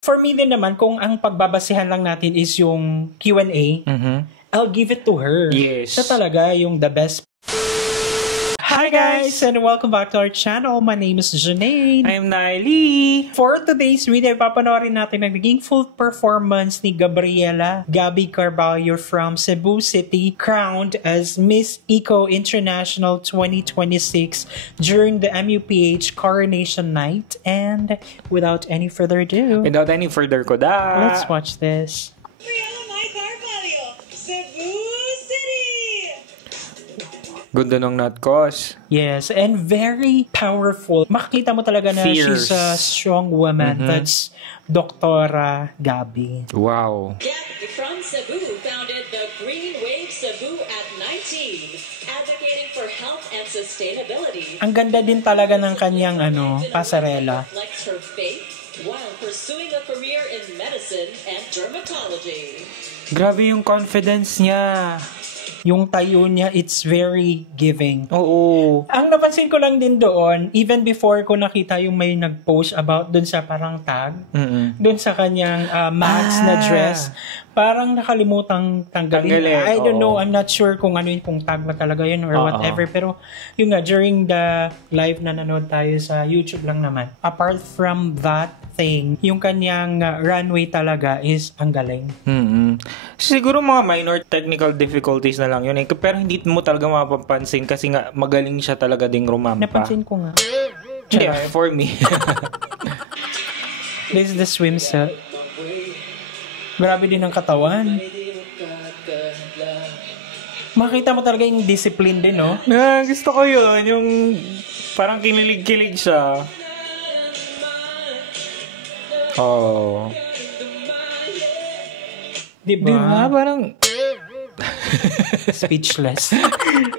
For me din naman, kung ang pagbabasihan lang natin is yung Q&A, I'll give it to her. Yes. Siya talaga yung the best. Hi guys, and welcome back to our channel. My name is Janaine. I'm Naili. For today's video, papanoorin natin ang naging full performance ni Gabriela Gabby Carballo from Cebu City, crowned as Miss Eco International 2026 during the MUPH Coronation Night. And without any further ado, let's watch this. Gabriela Carballo, Cebu City! Ganda ng Nutcos. Yes, and very powerful. Makikita mo talaga na Fierce. she's a strong woman. That's Dr. Gabby. Wow. Gabby from Cebu founded the Green Wave Cebu at 19, advocating for health and sustainability. Ang ganda din talaga ng kanyang pasarela. Reflects her faith while pursuing a career in medicine and dermatology. Grabe yung confidence niya. Yung tayo niya, it's very giving. Oo. Ang napansin ko lang din doon, even before ko nakita yung may nag-post about doon sa parang tag, doon sa kanyang mags na dress, parang nakalimutang tanggalin. I don't know, I'm not sure kung ano yun, kung tag ba talaga yun or whatever. Pero yun nga, during the live na nanood tayo sa YouTube lang naman. Apart from that thing, yung kanyang runway talaga is ang galing. Siguro mga minor technical difficulties na lang yun eh. Pero hindi mo talaga mapapansin kasi nga magaling siya talaga ding rumampa. Napansin ko nga. Hindi, for me. This is the swimsuit. Grabe din ang katawan. Makita mo talaga yung discipline din, no? Gusto ko yun. Yung parang kinilig-kilig siya. Oh. Diba? Parang speechless.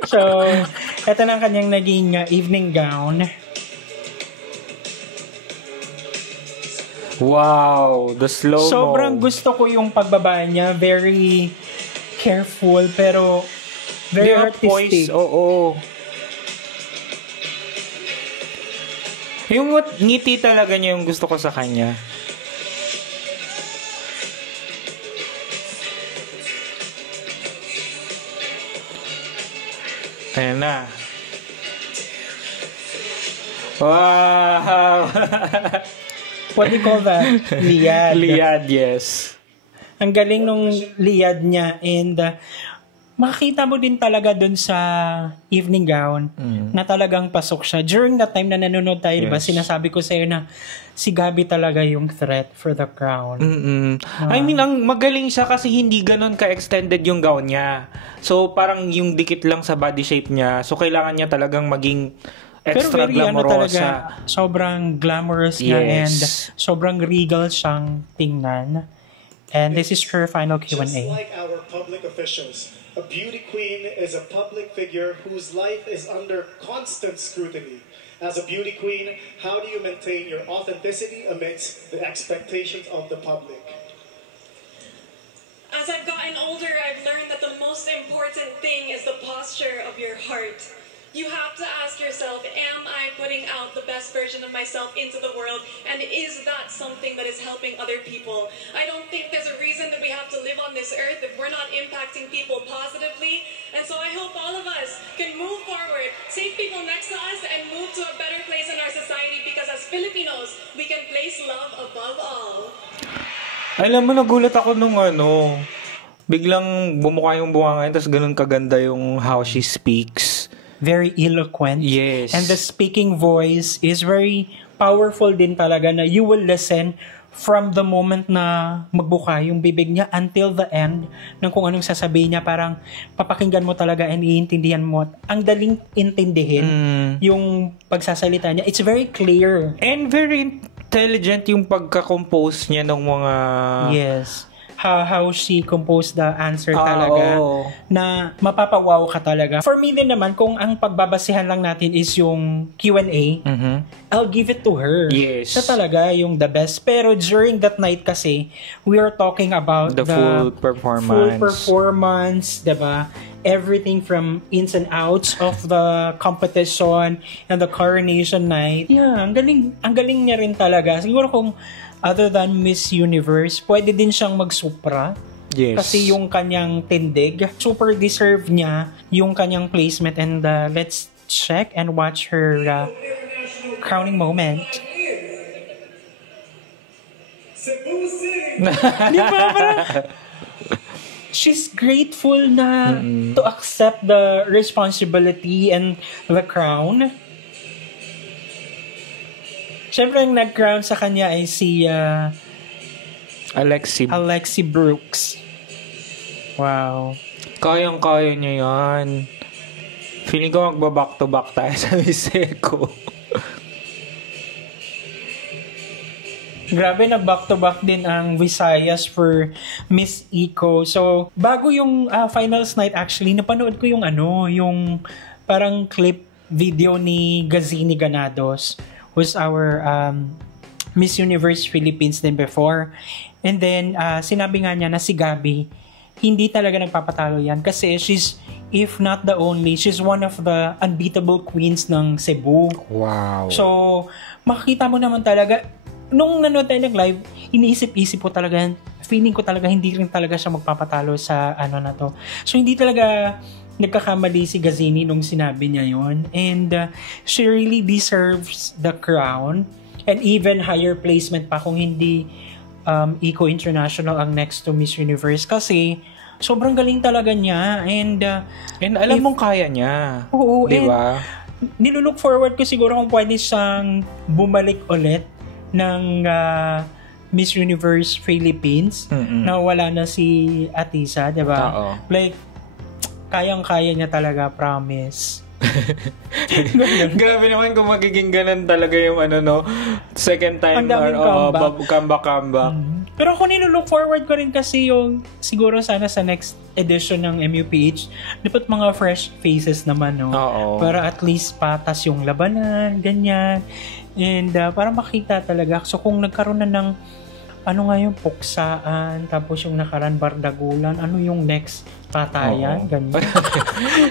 So, eto na ang kanyang naging evening gown. wow, the slow-mo. Sobrang gusto ko yung pagbaba niya. Very careful, pero very artistic. Oo. Yung ngiti talaga niya yung gusto ko sa kanya. Ayan na. Wow! What do you call that? Liad. Liad, yes. Ang galing nung liad niya, and makita mo din talaga dun sa evening gown na talagang pasok siya. During that time na nanonood tayo, diba, sinasabi ko sa'yo na si Gabby talaga yung threat for the crown. I mean, ang magaling siya kasi hindi ganun ka-extended yung gown niya. So, parang yung dikit lang sa body shape niya. So, kailangan niya talagang maging extra glamorosa. Sobrang glamorous niya and sobrang regal siyang tingnan. And this is her final Q&A. Just like our public officials, a beauty queen is a public figure whose life is under constant scrutiny. As a beauty queen, how do you maintain your authenticity amidst the expectations of the public? As I've gotten older, I've learned that the most important thing is the posture of your heart. You have to ask yourself, am I putting out the best version of myself into the world? And is that something that is helping other people? I don't think there's a reason that we have to live on this earth if we're not impacting people positively. And so I hope all of us can move forward, save people next to us, and move to a better place in our society, because as Filipinos, we can place love above all. Alam mo, nagulat ako nung biglang bumuka yung bunga ngayon, tapos ganun kaganda yung how she speaks. Very eloquent. Yes. And the speaking voice is very powerful din talaga, na you will listen from the moment na magbuka yung bibig niya until the end ng kung anong sasabihin niya. Parang papakinggan mo talaga and iintindihan mo. Ang daling intindihin yung pagsasalita niya. It's very clear. And very intelligent yung pagka-compose niya ng mga... Yes. How she composed the answer talaga, na mapapawaw ka talaga. For me din naman, kung ang pagbabasihan lang natin is yung Q&A, I'll give it to her. Yes. Siya talaga yung the best. Pero during that night kasi, we are talking about the full performance. Full performance, diba? Everything from ins and outs of the competition and the coronation night. Yeah, ang galing niya rin talaga. Siguro kung other than Miss Universe, pwede din siyang mag-supra. Yes. Kasi yung kanyang tindig, super deserve niya yung kanyang placement. And let's check and watch her crowning moment. Di ba? Parang she's grateful na to accept the responsibility and the crown. Siyempre, ang nag-crown sa kanya ay si Alexi Brooks. Wow. Kayang-kaya niya yan. Feeling ko magba-back-to-back tayo sa Miss Eco. Grabe na back-to-back din ang Visayas for Miss Eco. So, bago yung finals night actually, napanood ko yung yung parang clip video ni Gazini Ganados, who's our Miss Universe Philippines din before. And then, sinabi nga niya na si Gabby, hindi talaga nagpapatalo yan kasi she's, if not the only, she's one of the unbeatable queens ng Cebu. Wow. So, makikita mo naman talaga, nung nanood tayo ng live, iniisip-isip ko talaga, feeling ko talaga hindi rin talaga siya magpapatalo sa na to. So, hindi talaga nagkakamali si Gazini nung sinabi niya yon. And she really deserves the crown and even higher placement pa kung hindi Eco International ang next to Miss Universe kasi sobrang galing talaga niya and alam mong kaya niya. Oo, diba? Nilulook forward ko siguro kung pwede siyang bumalik ulit ng Miss Universe Philippines na wala na si Atisa, diba? Like, kayang-kaya niya talaga, promise. Grabe naman kung magiging ganun talaga yung second time comeback. Pero kung nilulook forward ko rin kasi yung siguro sana sa next edition ng MUPH, dapat mga fresh faces naman, no? Para at least patas yung labanan, ganyan. And para makita talaga. So kung nagkaroon na ng yung puksaan, tapos yung nakaraan bardagulan, yung next patayan, ganyan.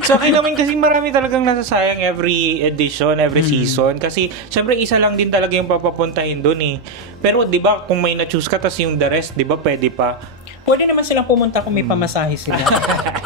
Sa akin naman kasi marami talagang nasasayang every edition, every season. Kasi syempre isa lang din talaga yung papapuntahin doon eh. Pero di ba kung may na-choose ka tas yung the rest, di ba pwede pa? Pwede naman silang pumunta kung may pamasahe sila.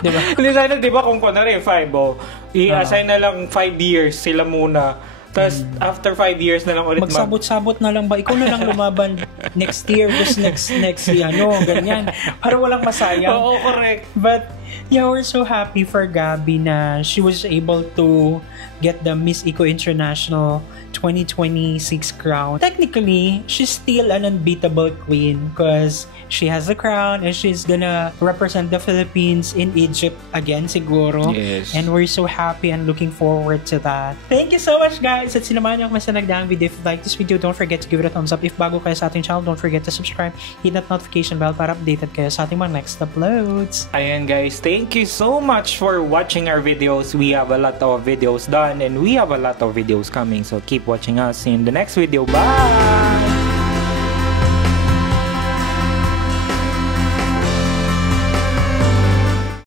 Di ba? Hindi sana, di ba kung kunwari 5 i-assign na lang 5 years sila muna. Tapos, after 5 years na lang ulit magsabot-sabot na lang ba? Ikaw na lang lumaban next year, just next ganyan. Para walang masayang. Oo, correct. But, yeah, we're so happy for Gabby na she was able to get the Miss Eco International 2026 crown. Technically, she's still an unbeatable queen because she has the crown and she's gonna represent the Philippines in Egypt again siguro. Yes. And we're so happy and looking forward to that. Thank you so much guys at sinamahan niyo kami sa nagdaang video. If you like this video, don't forget to give it a thumbs up. If bago kayo sa ating channel, don't forget to subscribe. Hit that notification bell para updated kayo sa ating mga next uploads. Ayan guys, thank you so much for watching our videos. We have a lot of videos done and we have a lot of videos coming. So keep watching us in the next video. Bye!